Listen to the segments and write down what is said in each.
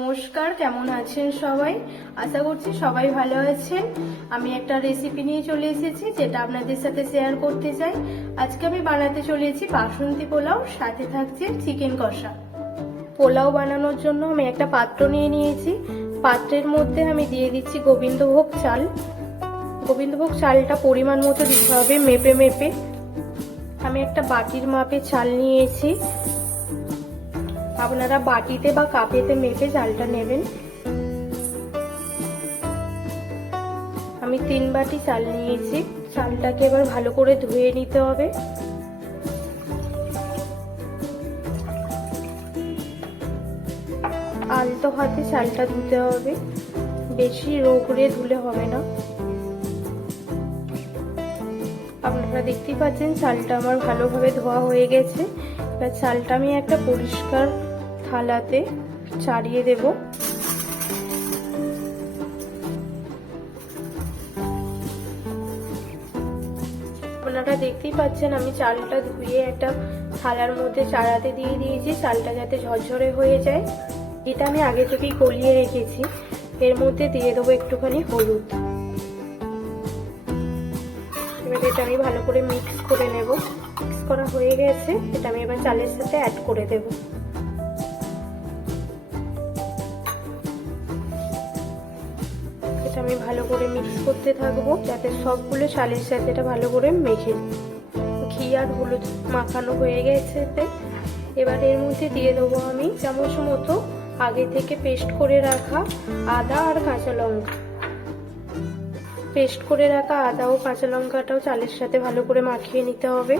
নমস্কার, কেমন আছেন সবাই? আশা করছি সবাই ভালো আছেন। আমি একটা রেসিপি নিয়ে চলে এসেছি যেটা আপনাদের সাথে শেয়ার করতে চাই। আজকে আমি বানাতে চলেছি বাসন্তী পোলাও, সাথে থাকছে চিকেন কষা। পোলাও বানানোর জন্য আমি একটা পাত্র নিয়ে নিয়েছি। পাত্রের মধ্যে আমি দিয়ে দিচ্ছি গোবিন্দভোগ চাল। গোবিন্দভোগ চালটা পরিমাণ মতো দিতে হবে, মেপে মেপে। আমি একটা বাটির মাপে চাল নিয়েছি, আপনারা বাটিতে বা কাপেতে মেপে চালটা নেবেন। আমি 3 বাটি চাল নিয়েছি। চালটাকে এবার ভালো করে ধুয়ে নিতে হবে। আলতো হাতে চালটা ধুতে হবে, বেশি রোগড়ে ধুলে হবে না। আপনারা দেখতেই পাচ্ছেন চালটা আমার ভালোভাবে ধোয়া হয়ে গেছে। এবার চালটা আমি একটা পরিষ্কার থালাতে ছাড়িয়ে দেব। আপনারা দেখতেই পাচ্ছেন আমি চালটা ধুয়ে একটা থালার মধ্যে চাড়াতে দিয়ে দিয়েছি, চালটা যাতে ঝরঝরে হয়ে যায়। এটা আমি আগে থেকেই গলিয়ে রেখেছি। এর মধ্যে দিয়ে দেবো একটুখানি হলুদ। এবার এটা আমি ভালো করে মিক্স করে নেব। মিক্স করা হয়ে গেছে, এটা আমি এবার চালের সাথে অ্যাড করে দেব। এটা আমি ভালো করে মিক্স করতে থাকবো যাতে সবগুলো চালের সাথে এটা ভালো করে মেখে। ঘি আর হলুদ মাখানো হয়ে গেছে। এবার এর মধ্যে দিয়ে দেবো আমি চামচ মতো আগে থেকে পেস্ট করে রাখা আদা আর কাঁচা লঙ্কা। পেস্ট করে রাখা আদা ও কাঁচা লঙ্কাটাও চালের সাথে ভালো করে মাখিয়ে নিতে হবে।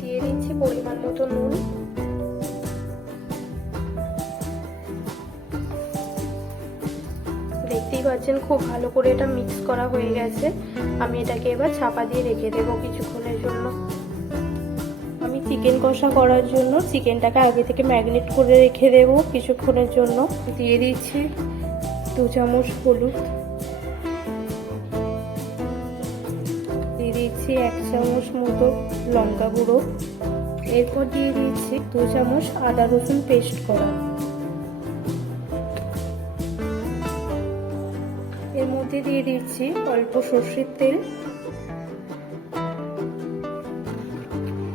দিয়ে দিচ্ছি পরিমাণ মতো নুন। দেখতেই পাচ্ছেন খুব ভালো করে এটা মিক্স করা হয়ে গেছে। আমি এটাকে এবার চাপা দিয়ে রেখে দেবো কিছুক্ষণের জন্য। আমি চিকেন কষা করার জন্য চিকেনটাকে আগে থেকে ম্যারিনেট করে রেখে দেবো কিছুক্ষণের জন্য। দিয়ে দিচ্ছি 2 চামচ হলুদ, দিয়ে দিচ্ছি 1 চামচ মতো লঙ্কা গুঁড়ো। এরপর দিয়ে দিচ্ছি 2 চামচ আদা রসুন পেস্ট করা। এর মধ্যে দিয়ে দিচ্ছি অল্প সর্ষের তেল।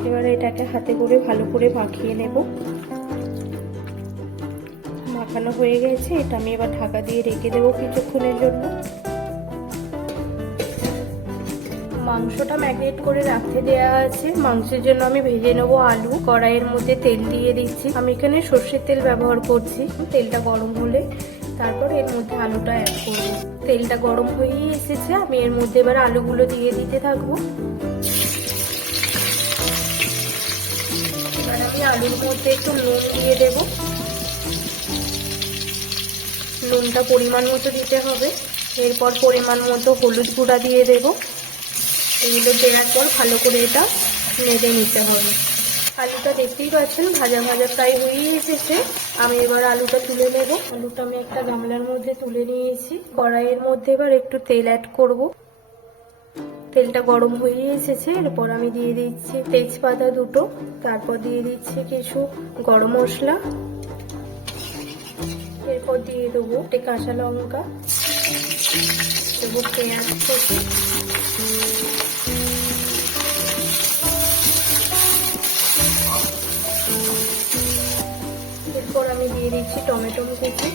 এবার এটাকে হাতে করে ভালো করে মাখিয়ে নেব। মাখানো হয়ে গেছে, এটা আমি এবার ঢাকা দিয়ে রেখে দেবো কিছুক্ষণের জন্য। মাংসটা ম্যারিনেট করে রাখতে দেওয়া আছে। মাংসের জন্য আমি ভেজে নেব আলু। কড়াইয়ের মধ্যে তেল দিয়ে দিচ্ছি। আমি এখানে সর্ষের তেল ব্যবহার করছি। তেলটা গরম হলে তারপর এর মধ্যে আলুটা অ্যাড করব। তেলটা গরম হয়েই এসেছে, আমি এর মধ্যে এবার আলুগুলো দিয়ে দিতে থাকবো। এবার আমি আলুর মধ্যে একটু নুন দিয়ে দেব। নুনটা পরিমাণ মতো দিতে হবে। এরপর পরিমাণ মতো হলুদ গুঁড়া দিয়ে দেব। এগুলো দেওয়ার পর ভালো করে এটা নেড়ে নিতে হবে। আলুটা দেখতেই পাচ্ছেন ভাজা ভাজা প্রায় হয়েই এসেছে। আমি এবার আলুটা তুলে নেব। আলুটা আমি একটা গামলার মধ্যে তুলে নিয়েছি। কড়াইয়ের মধ্যে এবার একটু তেল অ্যাড করব। তেলটা গরম হয়ে এসেছে। এরপর আমি দিয়ে দিচ্ছি তেজপাতা 2টো, তারপর দিয়ে দিচ্ছি কিছু গরম মশলা, এরপর দিয়ে দেবো কাঁচা লঙ্কা, দেবো পেঁয়াজ কুচি, এরপর আমি দিয়ে দিচ্ছি টমেটো কুচি।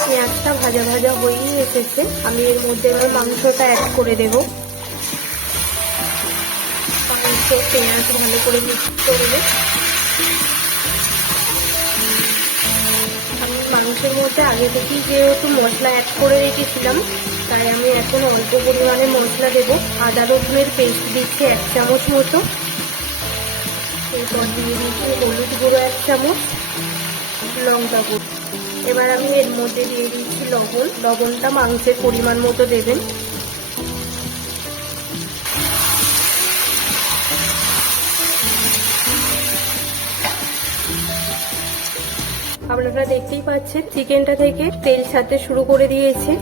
পেঁয়াজটা ভাজা ভাজা হয়েই এসেছে। আমি এর মধ্যে এবার মাংসটা অ্যাড করে দেব। মাংস পেঁয়াজ ভালো করে মিক্স করবে। আমি মাংসের মধ্যে আগে থেকেই যেহেতু মশলা অ্যাড করে রেখেছিলাম, তাই আমি এখন অল্প পরিমাণে মশলা দেবো। আদা রসুনের পেস্ট দিচ্ছি 1 চামচ মতো। এরপর দিয়ে দিচ্ছি হলুদ গুঁড়ো 1 চামচ, লঙ্কা গুঁড়ো। এবার আমি এর মধ্যে দিয়ে দিচ্ছি লবণ। লবণটা মাংসের পরিমাণ মতো দেবেন। আপনারা দেখতেই পাচ্ছেন চিকেনটা থেকে তেল ছাড়তে শুরু করে দিয়েছে।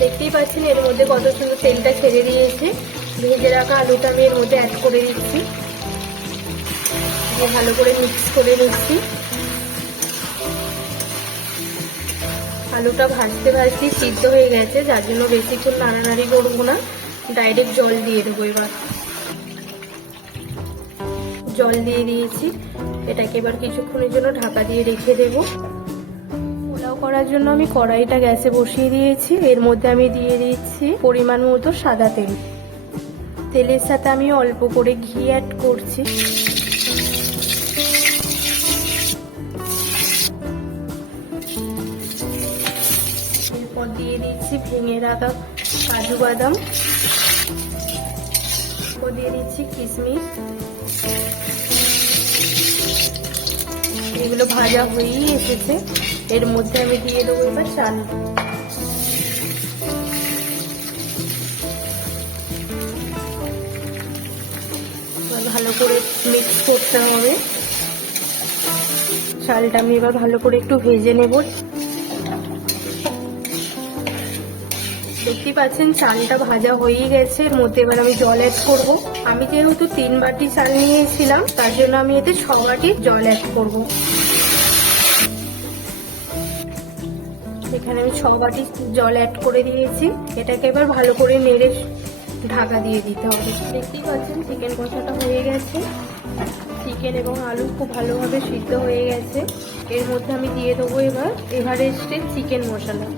দেখতেই পাচ্ছেন এর মধ্যে কত সুন্দর তেলটা ছেড়ে দিয়েছে। ভেজে রাখা আলুটা আমি এর মধ্যে অ্যাড করে দিচ্ছি, ভালো করে মিক্স করে নিচ্ছি। আলুটা ভাজতে ভাজতে সিদ্ধ হয়ে গেছে, যার জন্য বেশিক্ষণ নাড়ানাড়ি করবো না, ডাইরেক্ট জল দিয়ে দেবো। এবার জল দিয়ে দিয়েছি, এটাকে এবার কিছুক্ষণের জন্য ঢাকা দিয়ে রেখে দেবো। পোলাও করার জন্য আমি কড়াইটা গ্যাসে বসিয়ে দিয়েছি, এর মধ্যে আমি দিয়ে দিচ্ছি পরিমাণ মতো সাদা তেল। তেলের সাথে আমি অল্প করে ঘি অ্যাড করছি। এরপর দিয়ে দিচ্ছি ভেঙে রাখা কাজু বাদাম, এরপর দিয়ে দিচ্ছি কিশমিশ। এগুলো ভাজা হয়েই এসেছে, এর মধ্যে আমি দিয়ে দেবো এবার চাল। ভালো করে মিক্স করতে হবে। চালটা আমি এবার ভালো করে একটু ভেজে নেব। দেখতে পাচ্ছেন চালটা ভাজা হয়ে গেছে, এর মধ্যে এবার আমি জল অ্যাড করব। আমি যেহেতু 3 বাটি চাল নিয়েছিলাম, তার জন্য আমি এতে 6 বাটি জল অ্যাড করব। এখানে আমি 6 বাটি জল অ্যাড করে দিয়েছি। এটাকে এবার ভালো করে নেড়ে ঢাকা দিয়ে দিতে হবে। দেখতেই পাচ্ছেন চিকেন কষাটা হয়ে গেছে, চিকেন এবং আলু খুব ভালোভাবে সিদ্ধ হয়ে গেছে। এর মধ্যে আমি দিয়ে দেবো এবার এভারেস্টের চিকেন মশলা।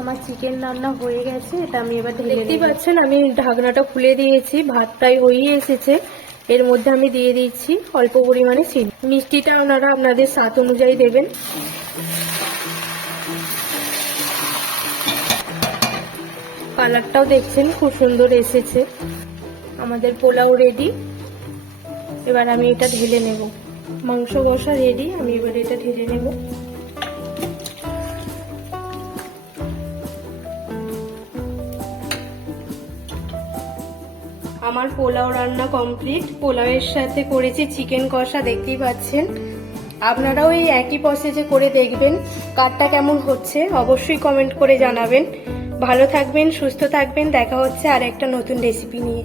আমার চিকেন রান্না হয়ে গেছে, এটা আমি এবার ঢেলে। দেখতেই পাচ্ছেন আমি ঢাকনাটা খুলে দিয়েছি, ভাত প্রায় হয়েই এসেছে। এর মধ্যে আমি দিয়ে দিচ্ছি অল্প পরিমাণে চিনি। মিষ্টিটা আপনারা আপনাদের স্বাদ অনুযায়ী দেবেন। কালারটাও দেখছেন খুব সুন্দর এসেছে। আমাদের পোলাও রেডি, এবার আমি এটা ঢেলে নেব। মাংস কষা রেডি, আমি এবার এটা ঢেলে নেব। আমার পোলাও রান্না কমপ্লিট। পোলাওয়ের সাথে করেছি চিকেন কষা, দেখতেই পাচ্ছেন। আপনারাও এই একই প্রসেসে করে দেখবেন, কারটা কেমন হচ্ছে অবশ্যই কমেন্ট করে জানাবেন। ভালো থাকবেন, সুস্থ থাকবেন, দেখা হচ্ছে আর একটা নতুন রেসিপি নিয়ে।